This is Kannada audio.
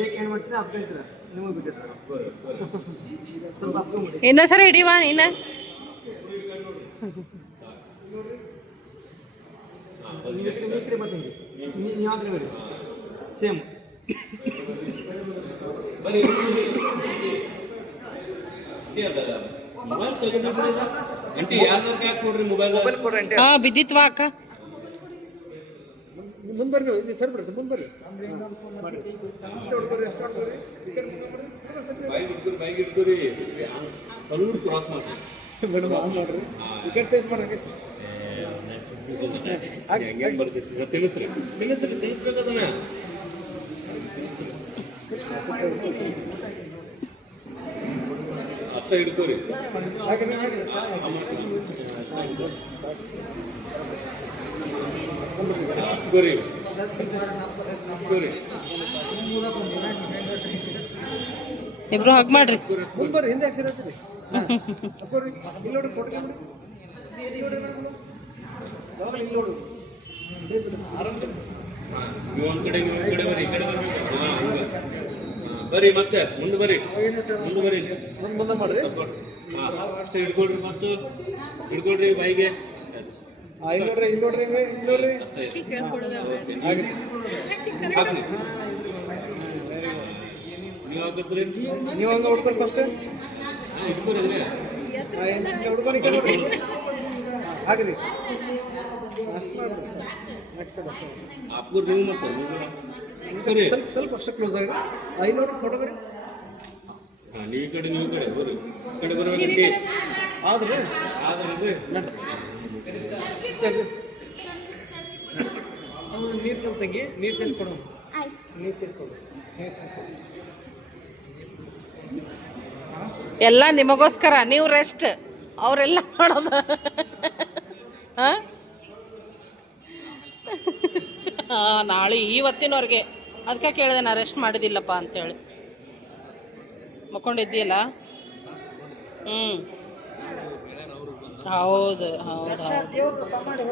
ಶೇಕ್ ಹ್ಯಾಂಡ್ ಮಾಡ್ತೀರಾ ಅಪ್ಕೊಂತೀರಾ ನಿಮಗೆ ಬಿಟ್ಟಿರ್ತಾರೆ ಸ್ವಲ್ಪ ಅಪ್ಕೊಂಬಿಡಿ ಇನ್ನೊಂದ್ಸರಿ ಹಿಡಿವಾ ನೀನು ನೀಕ್ರಿ ಬರ್ತೀನಿ ನೀವು ಯಾವ್ದು ಬರಿ ಸೇಮ್ ಹಾಂ ಬಿದ್ದಿತ್ವಾ ಅಕ್ಕ ಮುಂದೆ ಬರ್ರಿ ಸರ್ ಬಿಡ್ರಿ ಮುಂದೆ ಬರ್ರಿ ಅಷ್ಟು ಹೊಡ್ಕೊರಿ ಅಷ್ಟು ಹೊಡ್ಕೊರಿ ಮೇಡಮ್ ಆನ್ ಮಾಡ್ರಿ ವಿಕೆಟ್ ಫೇಸ್ ಮಾಡ್ರಿ ತಿಳಿಸ್ಬೇಕದನ್ನ ಅಷ್ಟೇ ಹಿಡ್ಕೋರಿ ಗೊರಿ ಇಬ್ರು ಹಗ್ ಮಾಡ್ರಿ ಮುಂಬರ್ರಿ ಹಿಂದೆ ಯಾಕೆ ಸೇರತ್ತೀರಿ ಇಲ್ಲಿ ನೋಡಿ ಫೋಟೋ ಇಲ್ಲಿ ನೋಡು ಒಂದ್ ಕಡೆ ಬರಿ ಈ ಕಡೆ ಬರ್ರಿ ಮತ್ತೆ ಮುಂದೆ ಬರ್ರಿ ಮುಂದೆ ಮಾಡ್ರಿ ಅಷ್ಟು ಹಿಡ್ಕೊಳ್ರಿ ಫಸ್ಟ್ ಹಿಡ್ಕೊಳ್ರಿ ಬಾಯಿಗೆ ಇಲ್ಲಿ ನೋಡ್ರಿ ಹಾಕ್ರಿ ನೀವು ಹಾಕಿಸ್ರಿ ನೀವು ಹಂಗೆ ಹುಡ್ಕೊರಿ ಫಸ್ಟ್ ಹಿಡ್ಕೊರಿ ಹುಡ್ಕೊಂಡು ಈ ಕಡೆ ನೋಡ್ರಿ ಹಾಕ್ರಿ ಅಷ್ಟು ಮಾಡ್ರಿ आपको रूम मत करो ಸ್ವಲ್ಪ ಅಷ್ಟು ಕ್ಲೋಸ್ ಆಗಿ ಇಲ್ಲಿ ನೋಡಿ ಫೋಟೋ ಕಡೆ ಹಾಂ ನೀವು ಕಡೆ ಬರ್ರಿ ಕಡೆ ಬರ್ಬೇಕಂತೆ ಆದ್ರೆ ನೀರು ಚೆಲ್ ತೆಗಿ ನೀರು ಚೆಲ್ ಕೊಡು ನೀರು ಚೆಲ್ ಕೊಡು ಎಲ್ಲ ನಿಮಗೋಸ್ಕರ ನೀವು ರೆಸ್ಟ್ ಅವರೆಲ್ಲ ಮಾಡೋದು ಹಾಂ ನಾಳೆ ಇವತ್ತಿನವ್ರಿಗೆ ಅದಕ್ಕೆ ಕೇಳಿದೆ ನಾ ರೆಸ್ಟ್ ಮಾಡಿದಿಲ್ಲಪ್ಪ ಅಂಥೇಳಿ ಮಕ್ಕೊಂಡಿದ್ದೀಯಲ್ಲ ಹೌದು ಹೌದು ಸಾಮಾನ್ಯ